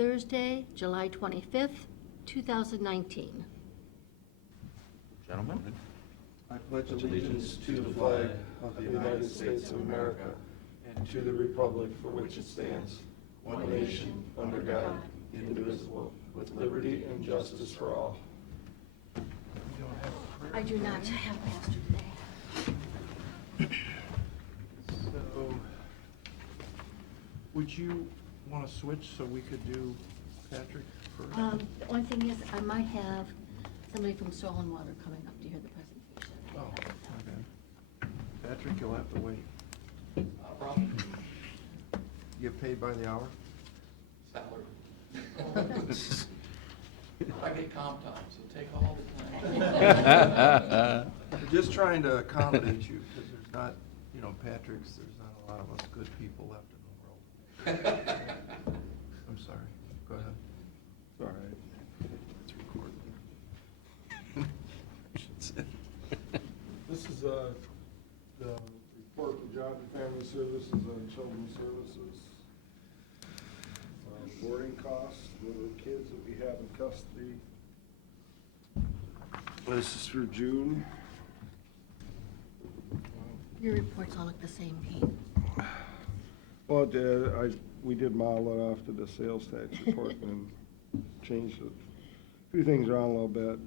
Thursday, July 25th, 2019. Gentlemen? I pledge allegiance to the flag of the United States of America and to the republic for which it stands, one nation, under God, indivisible, with liberty and justice for all. I do not have a pastor today. So, would you want to switch so we could do Patrick first? The only thing is, I might have somebody from Soil and Water coming up to hear the presentation. Oh, okay. Patrick, you'll have to wait. Problem. You get paid by the hour? Salary. I get comp time, so take all the time. We're just trying to accommodate you, because there's not, you know, Patrick's, there's not a lot of us good people left in the world. I'm sorry, go ahead. It's all right. It's recorded. This is the report from Job and Family Services on Children's Services. Boarding costs for the kids that we have in custody. This is for June. Your reports all look the same, Pete. Well, we did model it after the sales tax report and changed a few things around a little bit.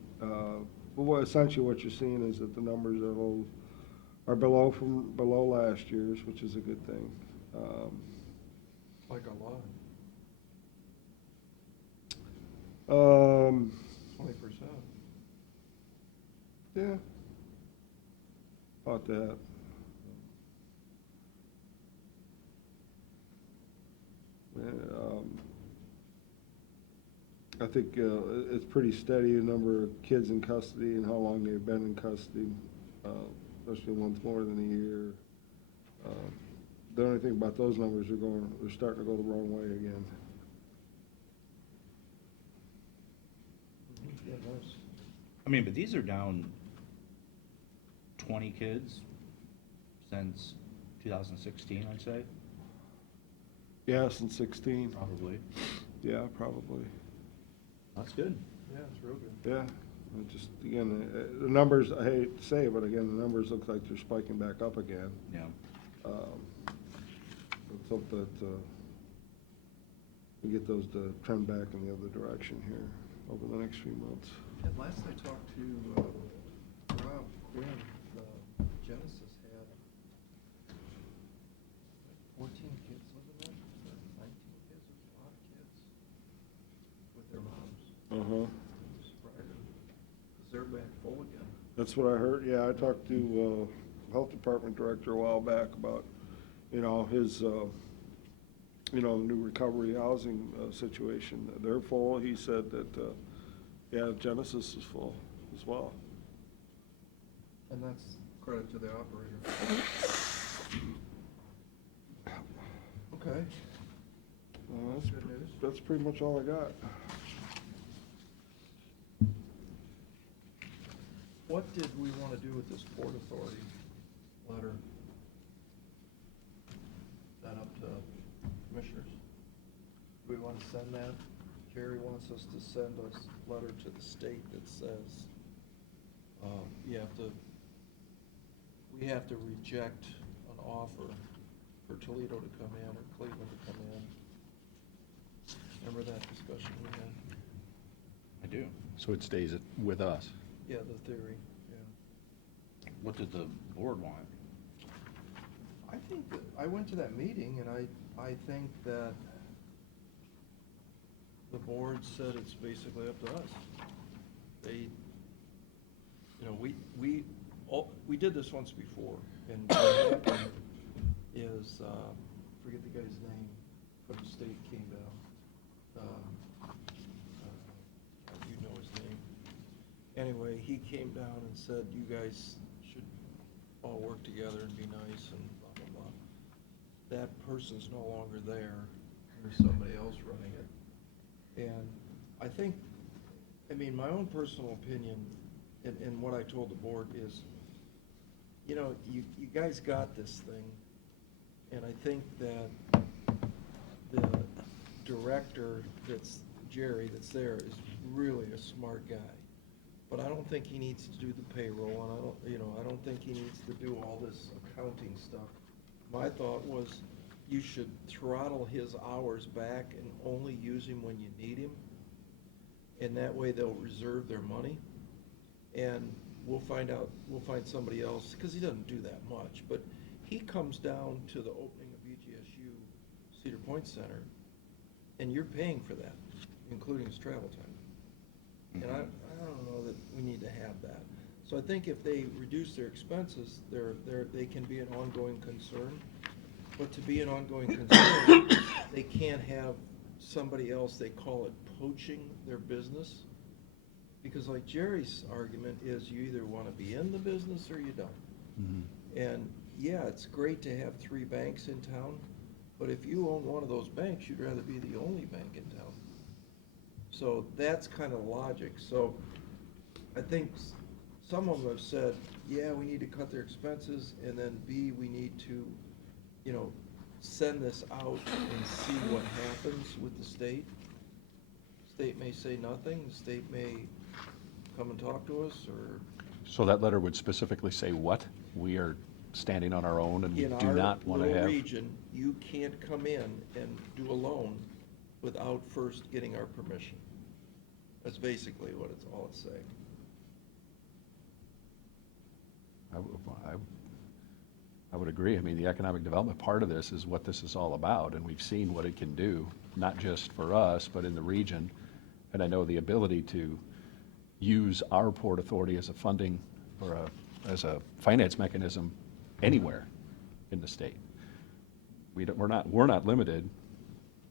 But essentially what you're seeing is that the numbers are below last year's, which is a good thing. Like a lot. 20%. Yeah. About that. Yeah, I think it's pretty steady, the number of kids in custody and how long they've been in custody, especially ones more than a year. The only thing about those numbers they're starting to go the wrong way again. Yeah, nice. I mean, but these are down 20 kids since 2016, I'd say. Yeah, since 16. Probably. Yeah, probably. That's good. Yeah, it's real good. Yeah. Just, again, the numbers, I hate to say it, but again, the numbers look like they're spiking back up again. Yeah. Let's hope that we get those to trend back in the other direction here over the next few months. And last I talked to Rob Quinn, Genesis had 14 kids living there, or 19 kids, there's a lot of kids with their moms. Uh-huh. Because they're back full again. That's what I heard. Yeah, I talked to health department director a while back about, his, the new recovery housing situation. They're full. He said that, Genesis is full as well. And that's credit to the operator. Okay. That's Good news. That's pretty much all I got. What did we want to do with this Port Authority letter? That up to commissioners? Do we want to send that? Carrie wants us to send a letter to the state that says, we have to reject an offer for Toledo to come in or Cleveland to come in. Remember that discussion we had? I do. So it stays with us. Yeah, the theory, yeah. What did the board want? I think that, I went to that meeting and I think that the board said it's basically up to us. They, we did this once before, and what happened is, forget the guy's name, from the state came down. You know his name. Anyway, he came down and said, you guys should all work together and be nice and blah, blah, blah. That person's no longer there. There's somebody else running it. And I think, my own personal opinion, and what I told the board is, you guys got this thing, and I think that director that's, Jerry, that's there, is really a smart guy. But I don't think he needs to do the payroll, and I don't think he needs to do all this accounting stuff. My thought was, you should throttle his hours back and only use him when you need him. And that way they'll reserve their money. And we'll find somebody else, because he doesn't do that much, but he comes down to the opening of BGSU Cedar Point Center, and you're paying for that, including his travel time. And I don't know that we need to have that. So I think if they reduce their expenses, they can be an ongoing concern. But to be an ongoing concern, they can't have somebody else, they call it poaching their business. Because like Jerry's argument is, you either want to be in the business or you don't. And yeah, it's great to have 3 banks in town, but if you own one of those banks, you'd rather be the only bank in town. So that's kind of logic. So I think some of them have said, yeah, we need to cut their expenses, and then B, we need to, send this out and see what happens with the state. State may say nothing, the state may come and talk to us, or So that letter would specifically say what? We are standing on our own and in do our not want to little have? region, you can't come in and do a loan without first getting our permission. That's basically what all it's saying. I would agree. I mean, the economic development part of this is what this is all about, and we've seen what it can do, not just for us, but in the region. And I know the ability to use our Port Authority as a funding or as a finance mechanism anywhere in the state. We're not limited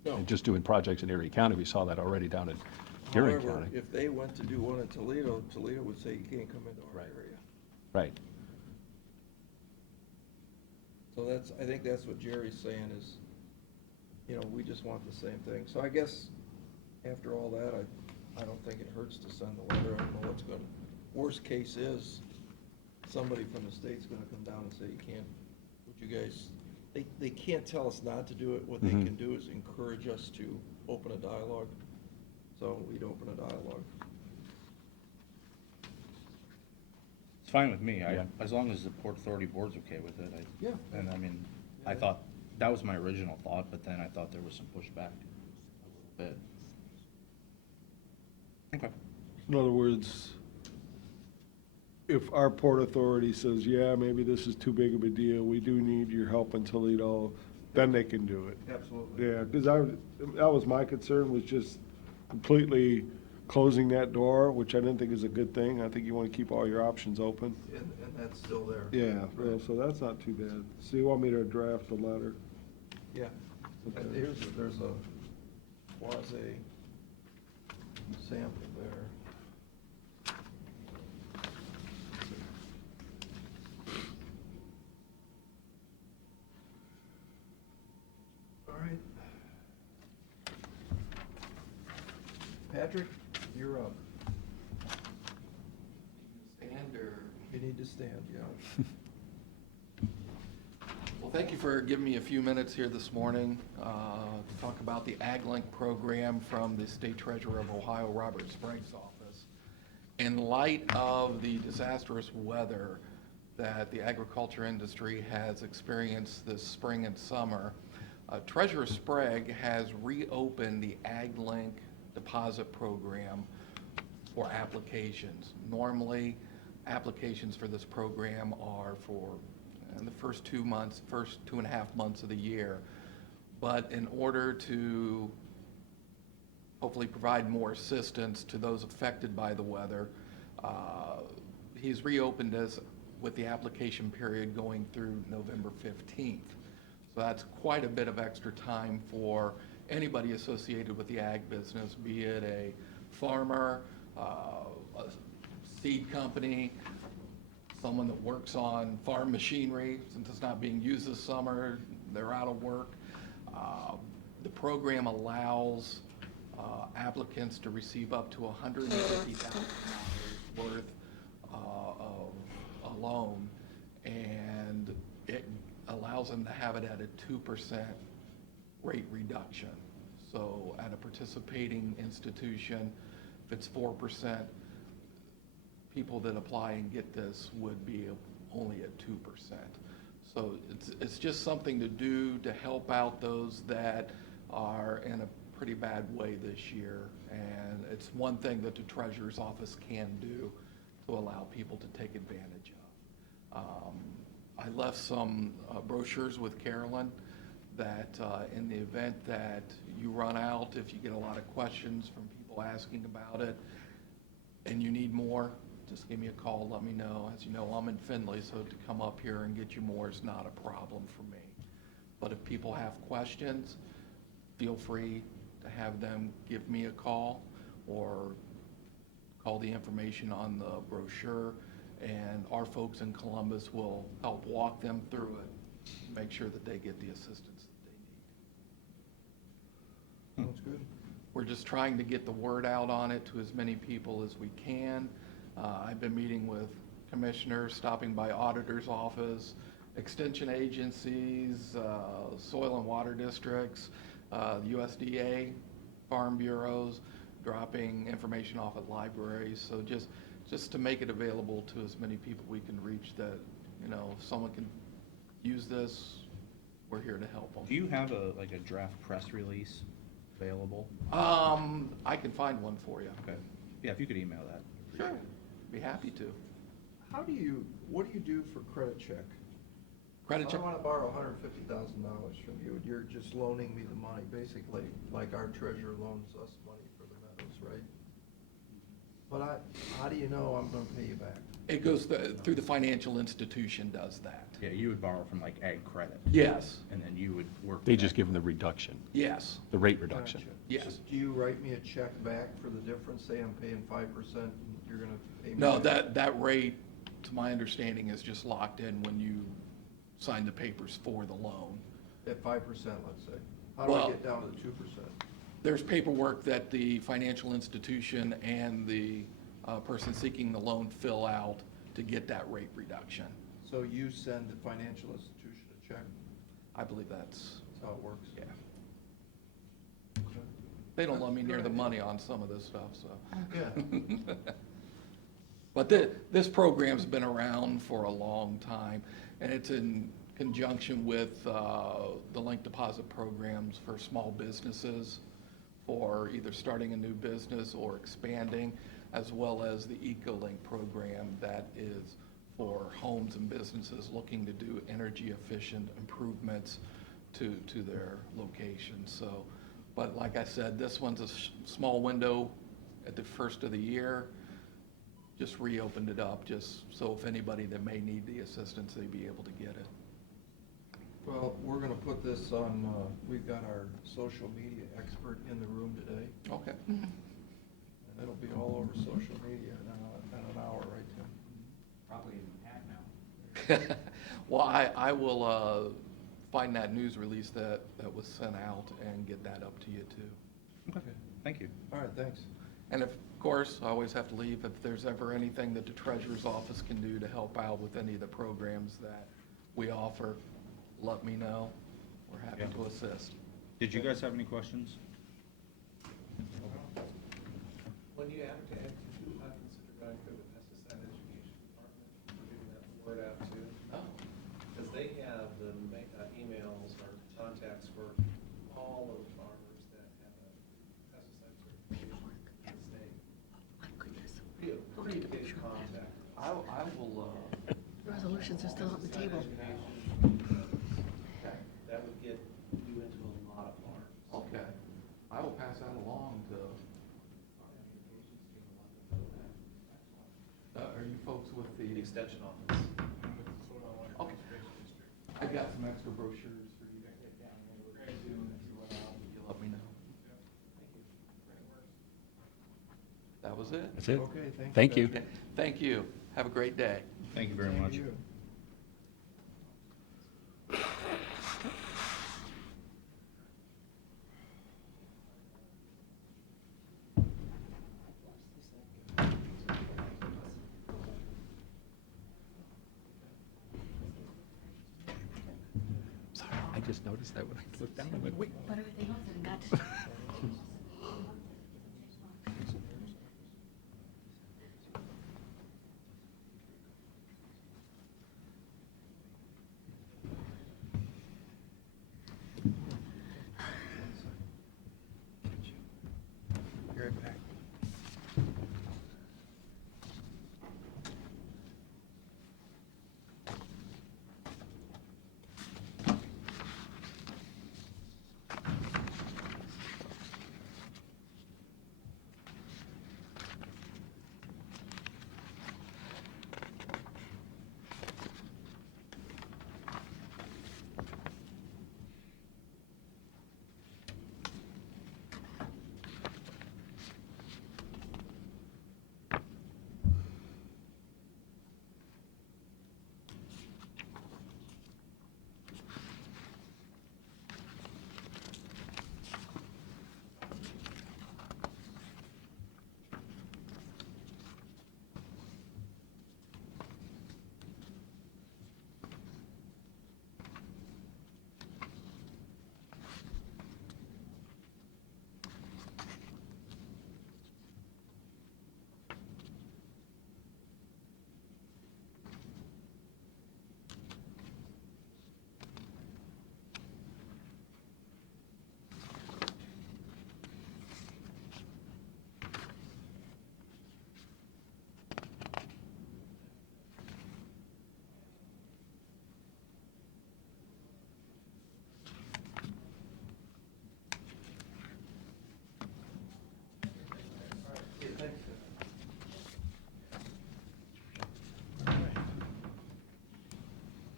No. in just doing projects in Erie County. We saw that already down in Erie However, County. if they went to do one in Toledo, Toledo would say you can't come into our Right. area. Right. So I think that's what Jerry's saying is, we just want the same thing. So I guess after all that, I don't think it hurts to send the letter. I don't know what's going to, worst case is, somebody from the state's going to come down and say, you can't, would you guys, they can't tell us not to do it. What they can do is encourage us to open a dialogue. So we'd open a dialogue. It's fine with me, Yeah. as long as the Port Authority Board's okay with it. Yeah. And I mean, I thought, that was my original thought, but then I thought there was some pushback a little bit. Okay. In other words, if our Port Authority says, yeah, maybe this is too big of a deal, we do need your help in Toledo, then they can do it. Absolutely. Yeah, because that was my concern, was just completely closing that door, which I didn't think is a good thing. I think you want to keep all your options open. And that's still there. Yeah, well, so that's not too bad. So you want me to draft a letter? Yeah. Okay. There's a quasi sample there. All right. Patrick, you're up. Stand or? You need to stand, yeah. Well, thank you for giving me a few minutes here this morning to talk about the AgLink program from the State Treasurer of Ohio, Robert Sprague's office. In light of the disastrous weather that the agriculture industry has experienced this spring and summer, Treasurer Sprague has reopened the AgLink deposit program for applications. Normally, applications for this program are for in the first 2 months, first 2.5 months of the year. But in order to hopefully provide more assistance to those affected by the weather, he's reopened this with the application period going through November 15th. So that's quite a bit of extra time for anybody associated with the ag business, be it a farmer, a seed company, someone that works on farm machinery. Since it's not being used this summer, they're out of work. The program allows applicants to receive up to $150,000 worth of a loan, and it allows them to have it at a 2% rate reduction. So at a participating institution, if it's 4%, people that apply and get this would be only at 2%. So it's just something to do to help out those that are in a pretty bad way this year. And it's one thing that the treasurer's office can do to allow people to take advantage of. I left some brochures with Carolyn that in the event that you run out, if you get a lot of questions from people asking about it and you need more, just give me a call, let me know. As you know, I'm in Findlay, so to come up here and get you more is not a problem for me. But if people have questions, feel free to have them give me a call or call the information on the brochure, and our folks in Columbus will help walk them through it, make sure that they get the assistance that they need. Sounds good. We're just trying to get the word out on it to as many people as we can. I've been meeting with commissioners, stopping by auditor's office, extension agencies, soil and water districts, USDA, farm bureaus, dropping information off at libraries. So just to make it available to as many people we can reach that, you know, if someone can use this, we're here to help them. Do you have like a draft press release available? I can find one for you. Okay. Yeah, if you could email that. Sure. Be happy to. What do you do for credit check? Credit I check. want to borrow $150,000 from you, and you're just loaning me the money, basically, like our treasurer loans us money for the meadows, right? But how do you know I'm gonna pay you back? It goes through the financial institution does that. Yeah, you would borrow from like Ag Credit. Yes, And then you would work. They with just that. give them the reduction, yes. the rate reduction. Gotcha. Yes. So do you write me a check back for the difference? Say I'm paying 5%, and you're gonna pay me? No, back? that rate, to my understanding, is just locked in when you sign the papers for the loan. At 5%, let's say. How do I Well- get down to the 2%? There's paperwork that the financial institution and the person seeking the loan fill out to get that rate reduction. So you send the financial institution a check? I believe that's, That's how it works? yeah. Okay. They don't let me near the money on some of this stuff, so. Yeah. But this program's been around for a long time, and it's in conjunction with the link deposit programs for small businesses, for either starting a new business or expanding, as well as the EcoLink program that is for homes and businesses looking to do energy efficient improvements to their locations. So, but like I said, this one's a small window at the first of the year. Just reopened it up, just so if anybody that may need the assistance, they'd be able to get it. Well, we're gonna put this on, we've got our social media expert in the room today, Okay. and it'll be all over social media in an hour, right, Tim? Probably in half now. Well, I will find that news release that was sent out and get that up to you too. Okay, thank you. All right, thanks. And of course, I always have to leave, if there's ever anything that the treasurer's office can do to help out with any of the programs that we offer, let me know. We're happy Yeah. to assist. Did you guys have any questions? When you advocate, do you consider going for the pesticide education department, or giving that word out too? Oh. Because they have the emails or contacts for all of the farmers that have a pesticide certification in the state. My goodness. Be a pretty big contact. I will, Resolutions are still on the Pesticide table. education, that would get you into a lot of farms. okay. I will pass that along to, are you folks with The the, extension office. okay. I got some extra brochures for you to get down there too, and if you want out, you let me know. That was it. That's it. Okay, thanks. Thank you. Patrick. Thank you. Have a great day. Thank you very Same to much. you. Sorry, I just noticed that when I looked down, I went, wait. But everything else, and that's Be right back.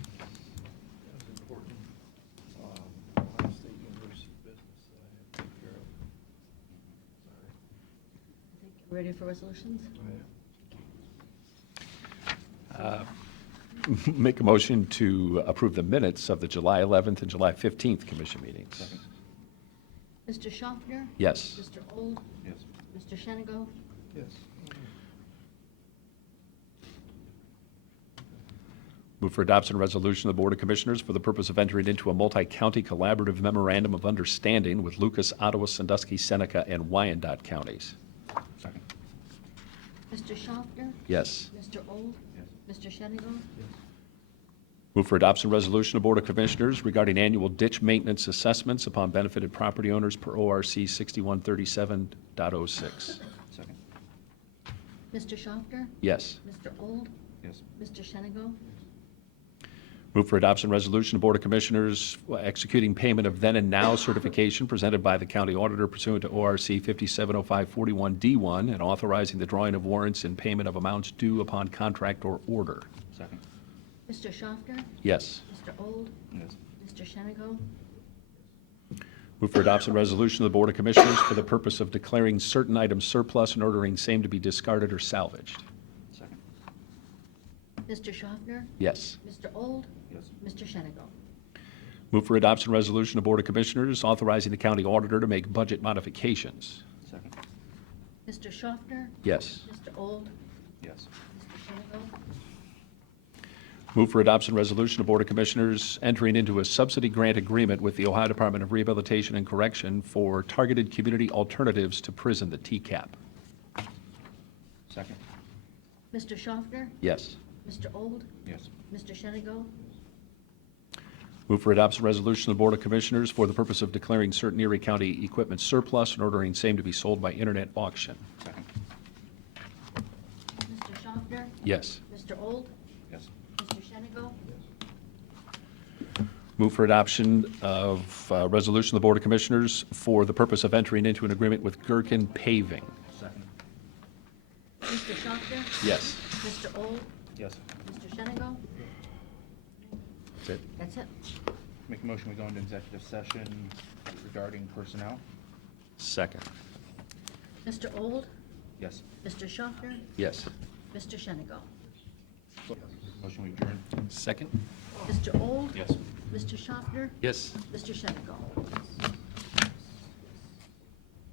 That was important. Ohio State University business that I had to take care of. Sorry. Ready for resolutions? Make a motion to approve the minutes of the July 11th and July 15th commission meetings. Second. Mr. Schaffner? Yes. Mr. Old? Yes. Mr. Shenigo? Yes. Move for adoption resolution of the Board of Commissioners for the purpose of entering into a multi-county collaborative memorandum of understanding with Lucas, Ottawa, Sandusky, Seneca, and Wyandotte counties. Second. Mr. Schaffner? Yes. Mr. Old? Yes. Mr. Shenigo? Move for adoption resolution of Board of Commissioners regarding annual ditch maintenance assessments upon benefited property owners per ORC 6137.06. Second. Mr. Schaffner? Yes. Mr. Old? Yes. Mr. Shenigo? Move for adoption resolution of Board of Commissioners executing payment of then and now certification presented by the county auditor pursuant to ORC 570541D1 and authorizing the drawing of warrants and payment of amounts due upon contract or order. Second. Mr. Schaffner? Yes. Mr. Old? Yes. Mr. Shenigo? Move for adoption resolution of the Board of Commissioners for the purpose of declaring certain items surplus and ordering same to be discarded or salvaged. Second. Mr. Schaffner? Yes. Mr. Old? Yes. Mr. Shenigo? Move for adoption resolution of Board of Commissioners authorizing the county auditor to make budget modifications. Second. Mr. Schaffner? Yes. Mr. Old? Yes. Mr. Shenigo? Move for adoption resolution of Board of Commissioners entering into a subsidy grant agreement with the Ohio Department of Rehabilitation and Correction for targeted community alternatives to prison, the TCAP. Second. Mr. Schaffner? Yes. Mr. Old? Yes. Mr. Shenigo? Move for adoption resolution of the Board of Commissioners for the purpose of declaring certain Erie County equipment surplus and ordering same to be sold by internet auction. Second. Mr. Schaffner? Yes. Mr. Old? Yes. Mr. Shenigo? Move for adoption of resolution of the Board of Commissioners for the purpose of entering into an agreement with Gherkin Paving. Second. Mr. Schaffner? Yes. Mr. Old? Yes. Mr. Shenigo? That's it. That's it. Make a motion, we go into executive session regarding personnel. Second. Mr. Old? Yes. Mr. Schaffner? Yes. Mr. Shenigo? Motion, we adjourn. Second. Mr. Old? Yes. Mr. Schaffner? Yes. Mr. Shenigo?